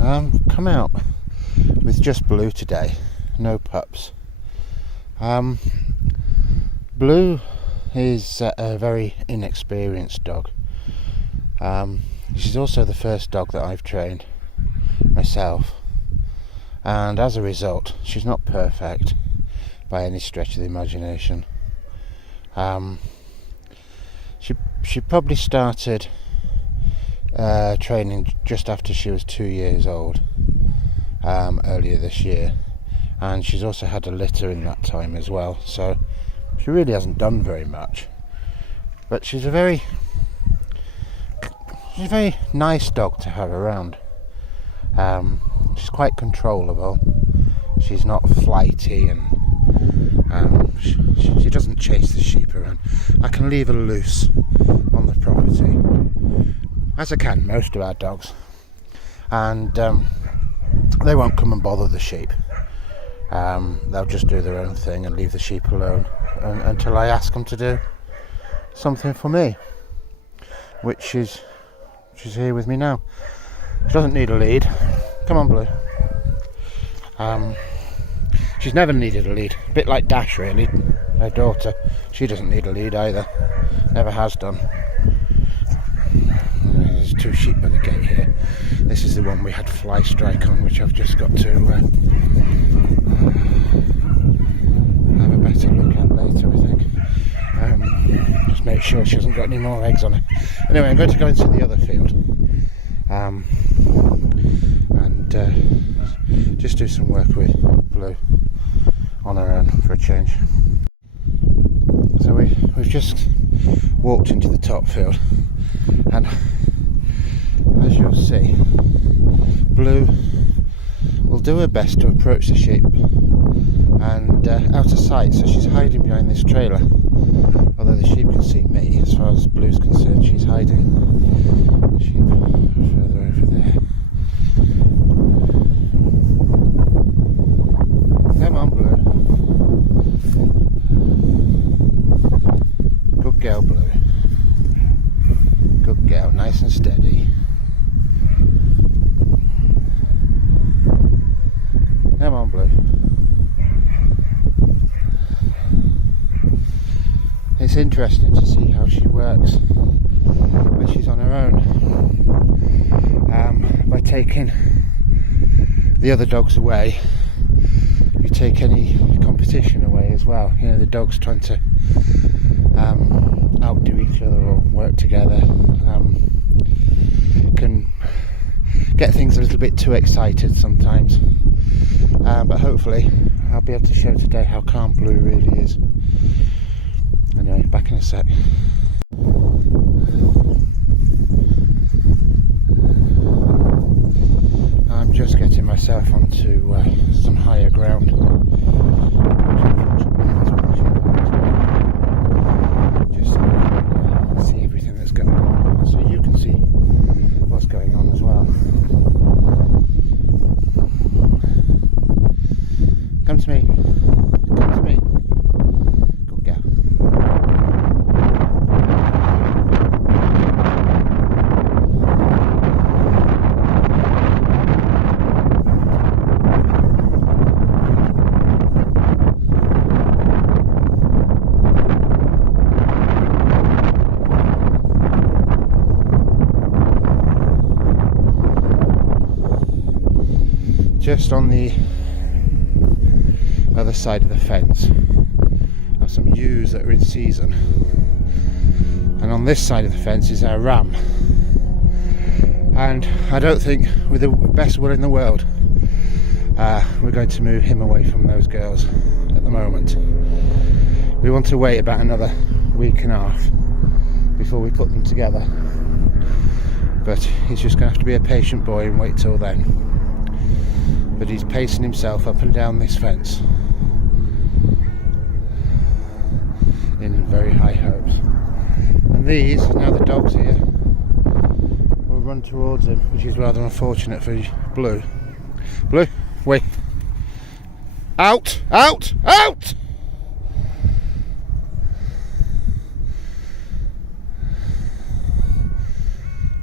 Come out with just Blue today, no pups. Blue is a very inexperienced dog. She's also the first dog that I've trained myself, and as a result she's not perfect by any stretch of the imagination. She probably started training just after she was 2 years old, earlier this year, and she's also had a litter in that time as well, so she really hasn't done very much. But she's a very nice dog to have around. She's quite controllable. She's not flighty, and she doesn't chase the sheep around. I can leave her loose on the property, as I can most of our dogs, and they won't come and bother the sheep. They'll just do their own thing and leave the sheep alone until I ask them to do something for me, which she's here with me now. She doesn't need a lead. Come on, Blue. She's never needed a lead. A bit like Dash, really, her daughter. She doesn't need a lead either. Never has done. There's 2 sheep by the gate here. This is the one we had fly strike on, which I've just got to have a better look at later, I think. Just make sure she hasn't got any more eggs on her. Anyway, I'm going to go into the other field and just do some work with Blue on her own for a change. So we've just walked into the top field, and as you'll see, Blue will do her best to approach the sheep and out of sight, so she's hiding behind this trailer. Although the sheep can see me, as far as Blue's concerned, she's hiding. The sheep are further over there. Come on, Blue. Good girl, Blue. Good girl, nice and steady. Come on, Blue. It's interesting to see how she works when she's on her own, by taking the other dogs away. You take any competition away as well. You know, the dogs trying to outdo each other or work together can get things a little bit too excited sometimes, but hopefully I'll be able to show today how calm Blue really is. Anyway, back in a sec. I'm just getting myself onto some higher ground. Just so I can see everything that's going on, so you can see what's going on as well. Come to me. Come to me. Good girl. Just on the other side of the fence are some ewes that are in season, and on this side of the fence is our ram, and I don't think, with the best will in the world, we're going to move him away from those girls at the moment. We want to wait about another week and a half before we put them together, but he's just going to have to be a patient boy and wait till then. But he's pacing himself up and down this fence in very high hopes. And these, now the dog's here, will run towards him, which is rather unfortunate for Blue. Blue, wait. Out! Out! Out!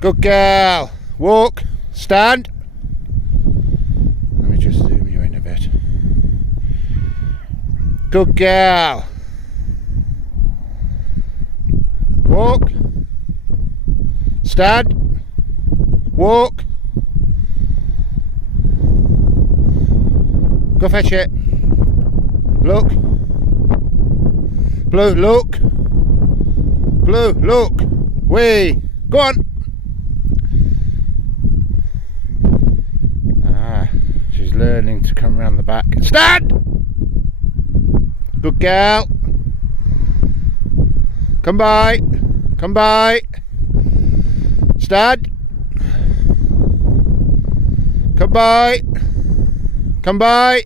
Good girl. Walk. Stand. Good girl. Walk. Stand. Walk. Go fetch it. Look. Blue, look. Blue, look. Wee. Go on. Ah, she's learning to come around the back. Stand. Good girl. Come by. Come by. Stand. Come by. Come by.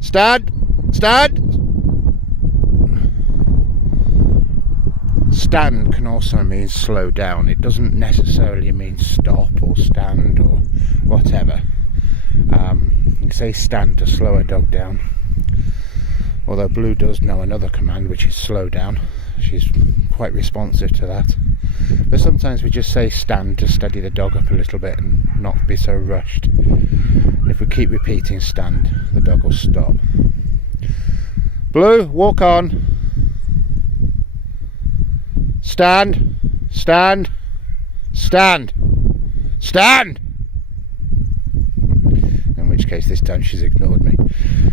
Stand. Stand. Stand can also mean slow down. It doesn't necessarily mean stop or stand or whatever. You can say stand to slow a dog down. Although Blue does know another command, which is slow down. She's quite responsive to that. But sometimes we just say stand to steady the dog up a little bit and not be so rushed. And if we keep repeating stand, the dog will stop. Blue, walk on. Stand, stand, stand, stand! In which case this time she's ignored me.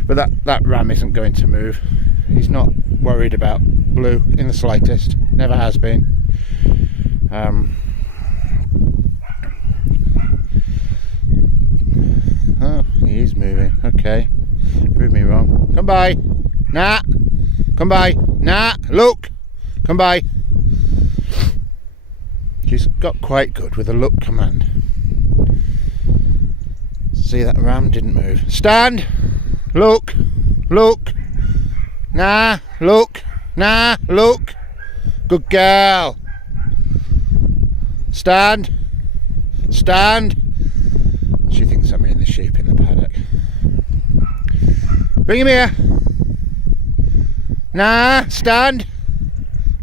But that ram isn't going to move. He's not worried about Blue in the slightest. Never has been. Oh, he is moving. Okay. Prove me wrong. Come by. Nah. Come by. Nah. Look. Come by. She's got quite good with the look command. See, that ram didn't move. Stand. Look. Look. Nah. Look. Nah. Look. Good girl. Stand. Stand. She thinks I'm in the sheep in the paddock. Bring him here. Nah. Stand.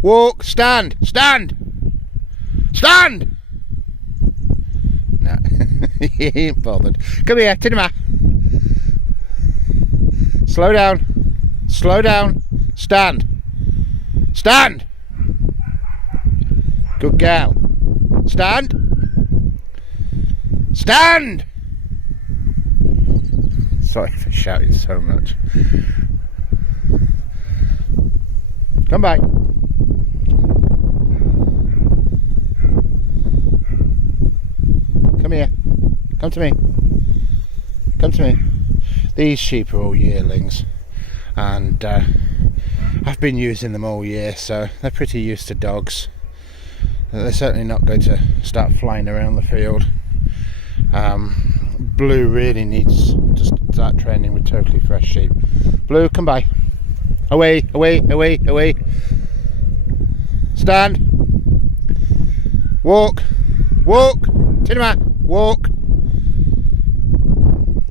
Walk. Stand. Stand. Stand! No, he ain't bothered. Come here, Tinema. Slow down. Slow down. Stand. Stand! Good girl. Stand. Stand! Sorry for shouting so much. Come by. Come here. Come to me. Come to me. These sheep are all yearlings, and I've been using them all year, so they're pretty used to dogs. They're certainly not going to start flying around the field. Blue really needs to start training with totally fresh sheep. Blue, come by. Away, away, away, away. Stand. Walk. Walk. Tinema. Walk.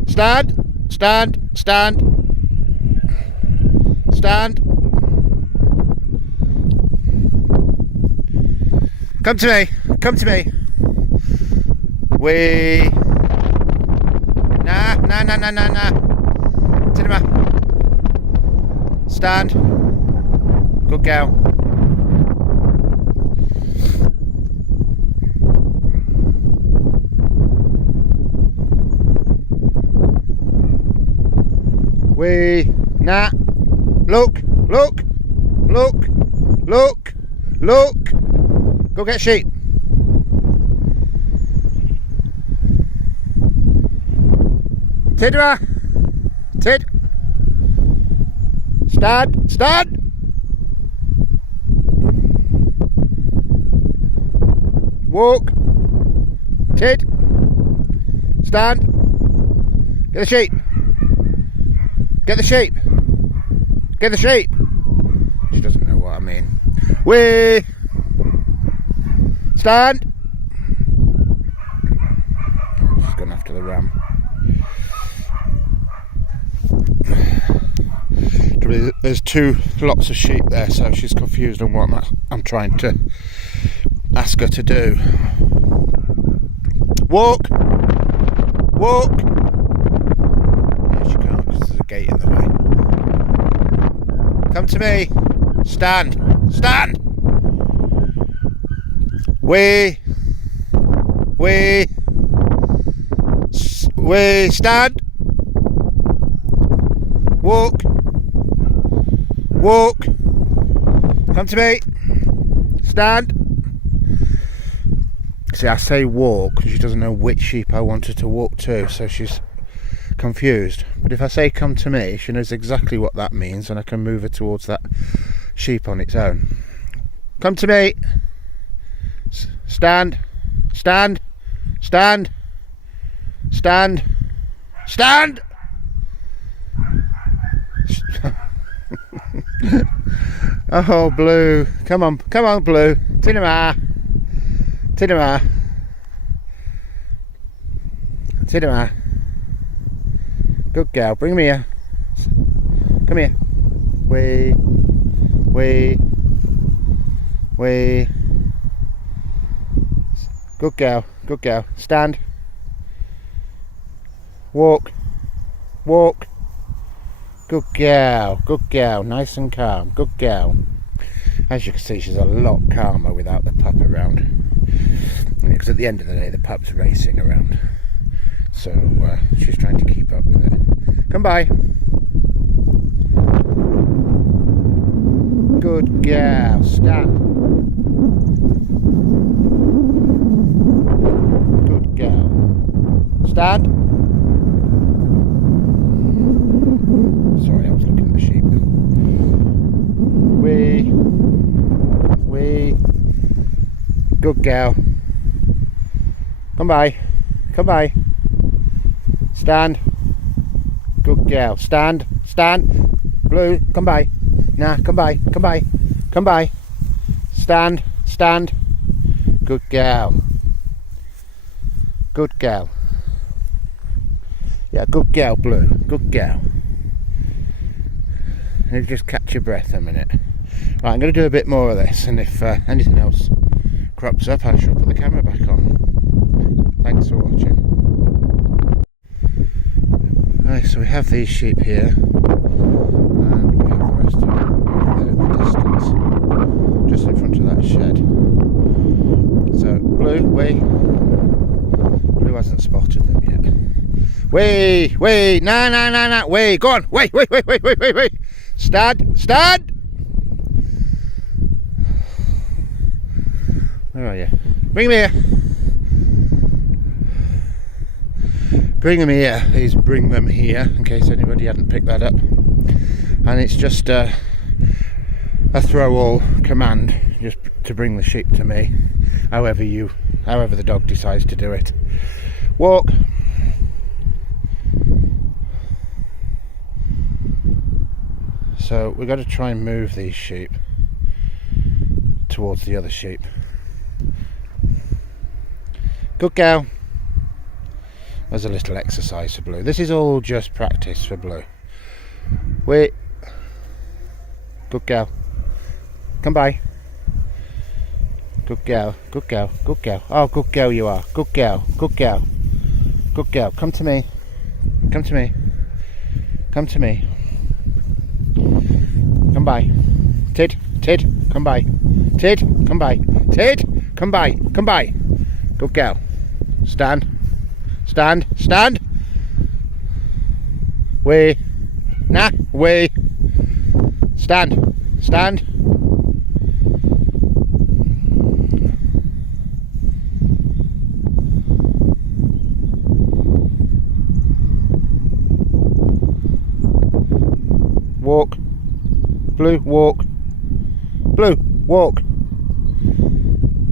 Stand. Stand. Stand. Stand. Come to me. Come to me. Wee. Nah. Nah. Nah. Nah. Nah. Nah. Tinema. Stand. Good girl. Wee. Nah. Look. Look. Look. Look. Look. Go get sheep. Tidra. Tid. Stand. Stand. Walk. Tid. Stand. Get the sheep. Get the sheep. Get the sheep. She doesn't know what I mean. Wee. Stand. She's gone after the ram. There's two lots of sheep there, so she's confused on what I'm trying to ask her to do. Walk. Walk. Yeah, she can't because there's a gate in the way. Come to me. Stand. Stand. Way. Stand. Walk. Walk. Come to me. Stand. See, I say walk because she doesn't know which sheep I want her to walk to, so she's confused. But if I say come to me, she knows exactly what that means, and I can move her towards that sheep on its own. Come to me. Stand. Stand. Stand. Stand. Stand. Oh, Blue. Come on, Blue. Tinama. Tinama. Tinama. Good girl. Bring me here. Come here. Way. Good girl. Good girl. Stand. Walk. Walk. Good girl. Good girl. Nice and calm. Good girl. As you can see, she's a lot calmer without the pup around. Because at the end of the day, the pup's racing around. So she's trying to keep up with it. Come by. Good girl. Stand. Good girl. Stand. Sorry, I was looking at the sheep. Wee. Good girl. Come by. Come by. Stand. Good girl. Stand. Stand. Blue, come by. Nah, come by. Come by. Come by. Stand. Stand. Good girl. Good girl. Yeah, good girl, Blue. Good girl. And just catch your breath a minute. Right, I'm going to do a bit more of this, and if anything else crops up, I shall put the camera back on. Thanks for watching. Right, so we have these sheep here, and we have the rest of them over there in the distance, just in front of that shed. So, Blue, way. Blue hasn't spotted them yet. Way, nah, way, go on, wait. Stand. Where are you? Bring him here. Bring them here is bring them here, in case anybody hadn't picked that up. And it's just a throw all command, just to bring the sheep to me, however the dog decides to do it. Walk. So we've got to try and move these sheep towards the other sheep. Good girl. There's a little exercise for Blue. This is all just practice for Blue. Wait. Good girl. Come by. Good girl. Good girl. Good girl. Oh, good girl you are. Good girl. Good girl. Good girl. Come to me. Come to me. Come to me. Come by. Tid. Come by. Tid. Come by. Tid. Come by. Come by. Good girl. Stand. Way. Nah, way. Stand. Walk. Blue, walk. Blue, walk.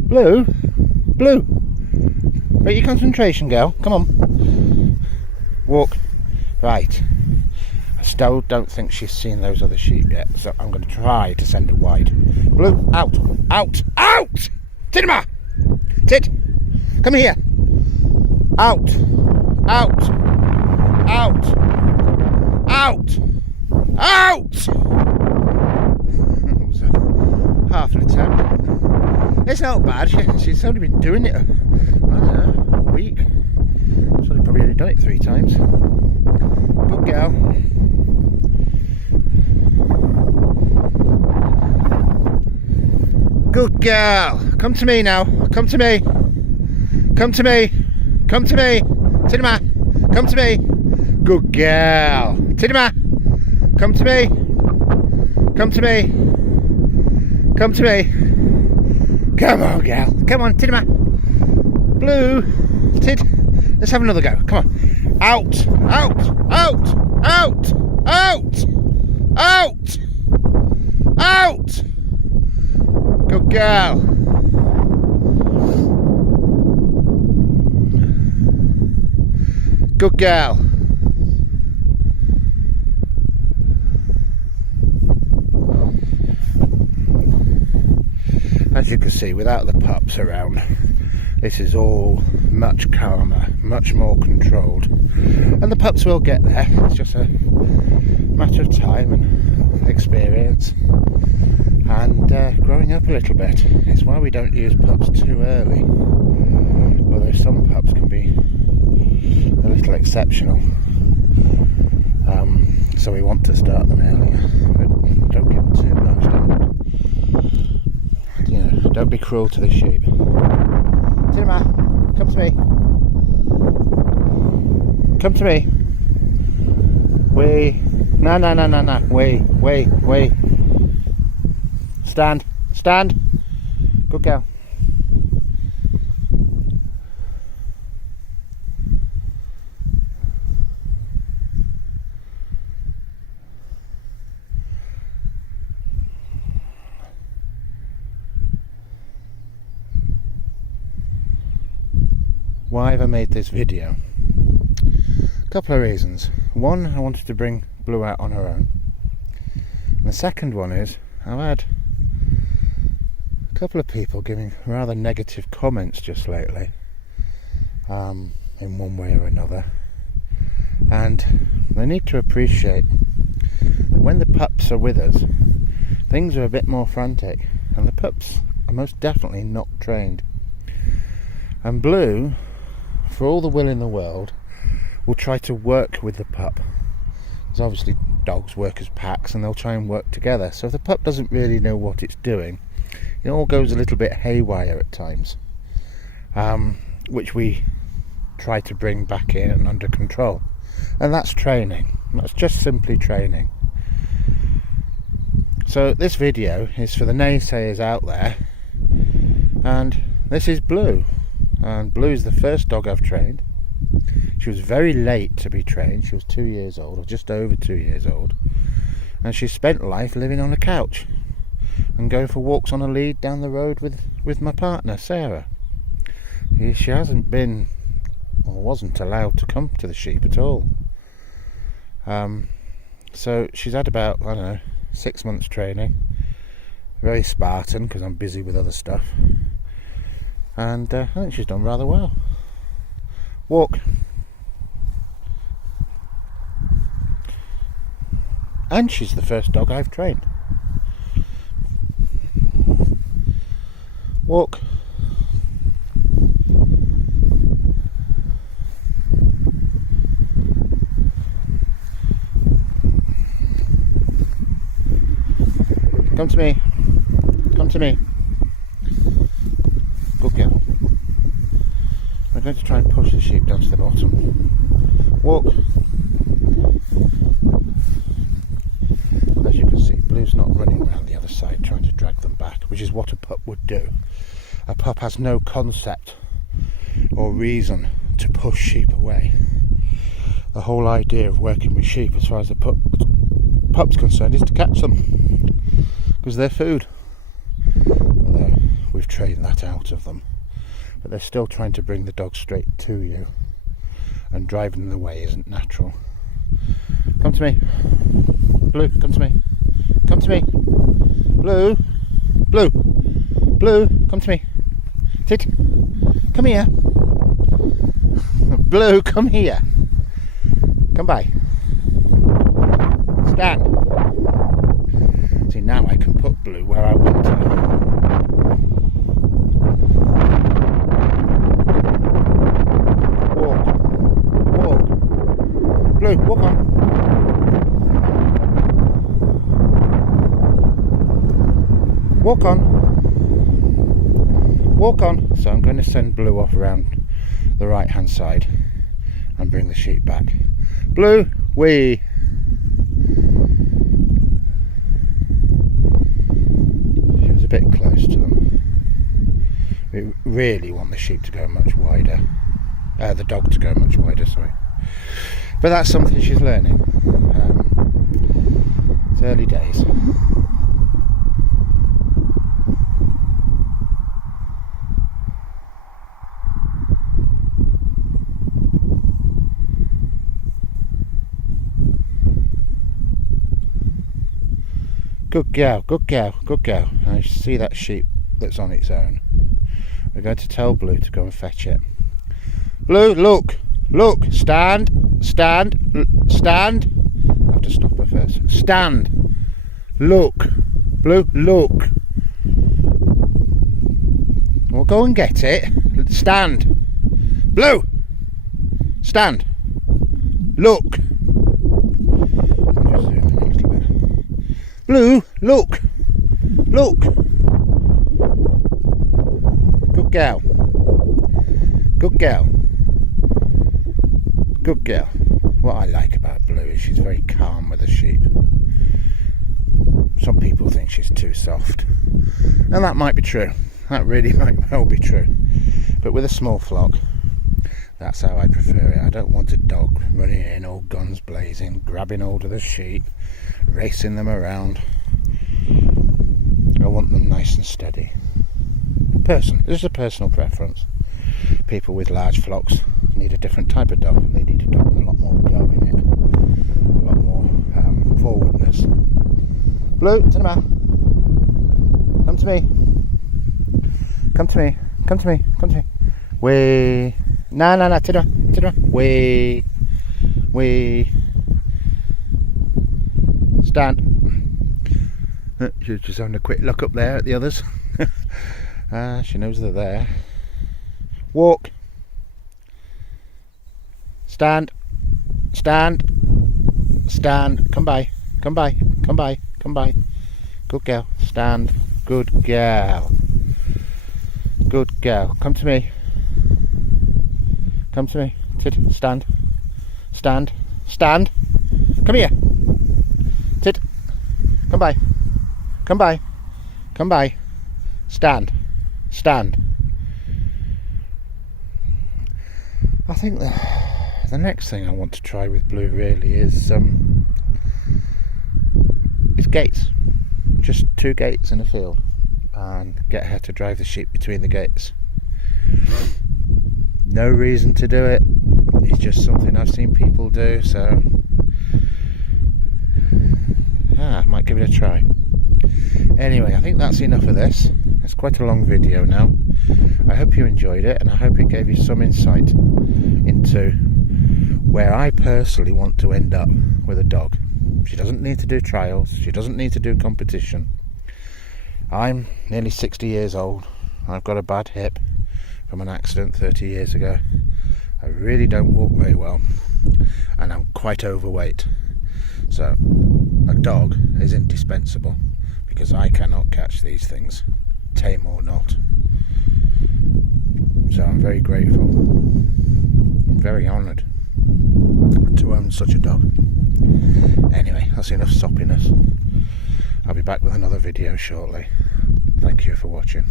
Blue. Break your concentration, girl. Come on. Walk. Right. I still don't think she's seen those other sheep yet, so I'm going to try to send her wide. Blue, out. Tinama! Tit! Come here. Out. It was half an attempt. It's not bad. She's only been doing it, I don't know, a week. So I've probably only done it 3 times. Good girl. Good girl. Come to me now. Come to me. Come to me. Come to me. Tinema. Come to me. Good girl. Tinema. Come to me. Come to me. Come to me. Come on, girl. Come on, Tinema. Blue. Tid. Let's have another go. Come on. Out. Out. Out. Out. Out. Out. Out. Good girl. Good girl. As you can see, without the pups around, this is all much calmer, much more controlled. And the pups will get there. It's just a matter of time and experience and growing up a little bit. It's why we don't use pups too early. Although some pups can be a little exceptional. So we want to start them earlier. But don't give them too much. Don't be cruel to the sheep. Tinema, come to me. Come to me. Wait. No. Wait. Stand. Good girl. Why have I made this video? A couple of reasons. One, I wanted to bring Blue out on her own. And the second one is, I've had a couple of people giving rather negative comments just lately, in one way or another. And they need to appreciate that when the pups are with us, things are a bit more frantic. And the pups are most definitely not trained. And Blue, for all the will in the world, will try to work with the pup. Because obviously dogs work as packs and they'll try and work together. So if the pup doesn't really know what it's doing, it all goes a little bit haywire at times, which we try to bring back in and under control. And that's training. That's just simply training. So this video is for the naysayers out there, and this is Blue. And Blue is the first dog I've trained. She was very late to be trained. She was 2 years old, or just over 2 years old. And she spent life living on a couch and going for walks on a lead down the road with my partner, Sarah. She hasn't been, or wasn't allowed to come to the sheep at all. So she's had about, 6 months training. Very Spartan, because I'm busy with other stuff. And I think she's done rather well. Walk. And she's the first dog I've trained. Walk. Come to me. Come to me. Good girl. I'm going to try and push the sheep down to the bottom. Walk. As you can see, Blue's not running around the other side trying to drag them back, which is what a pup would do. A pup has no concept or reason to push sheep away. The whole idea of working with sheep, as far as the pup's concerned, is to catch them, because they're food. Although we've trained that out of them, but they're still trying to bring the dog straight to you, and driving them away isn't natural. Come to me. Blue, come to me. Come to me. Blue. Blue. Blue, come to me. Sit. Come here. Blue, come here. Come by. Stand. See, now I can put Blue where I want her. Walk. Blue, walk on. Walk on. walk on. So I'm going to send Blue off around the right hand side and bring the sheep back. Blue, wee. She was a bit close to them. We really want the sheep to go much wider. The dog to go much wider, sorry. But that's something she's learning. It's early days. Good girl, good girl, good girl. Now you see that sheep that's on its own. We're going to tell Blue to go and fetch it. Blue, look, look, stand, stand, stand. I have to stop her first. Stand, look, Blue, look. Well, go and get it. Stand, Blue, stand, look. Blue, look, look. Good girl, good girl, good girl. What I like about Blue is she's very calm with the sheep. Some people think she's too soft, and that might be true. That really might well be true. But with a small flock, that's how I prefer it. I don't want a dog running in all guns blazing, grabbing hold of the sheep, racing them around. I want them nice and steady. This is a personal preference. People with large flocks need a different type of dog. They need a dog with a lot more go in it, a lot more forwardness. Blue, to the mat. Come to me. Come to me. Come to me. Come to me. Way. No, no, no. To the way. Way. Stand. She's just having a quick look up there at the others. She knows they're there. Walk. Stand. Stand. Stand. Come by. Come by. Come by. Come by. Good girl. Stand. Good girl. Good girl. Come to me. Come to me. Sit. Stand. Stand. Stand. Come here. Sit. Come by. Come by. Come by. Stand. Stand. I think the next thing I want to try with Blue really is gates. Just 2 gates in a field, and get her to drive the sheep between the gates. No reason to do it. It's just something I've seen people do, so I might give it a try. Anyway, I think that's enough of this. It's quite a long video now. I hope you enjoyed it, and I hope it gave you some insight into where I personally want to end up with a dog. She doesn't need to do trials. She doesn't need to do competition. I'm nearly 60 years old. I've got a bad hip from an accident 30 years ago. I really don't walk very well, and I'm quite overweight. So a dog is indispensable, because I cannot catch these things, tame or not. So I'm very grateful. I'm very honoured to own such a dog. Anyway, that's enough soppiness. I'll be back with another video shortly. Thank you for watching.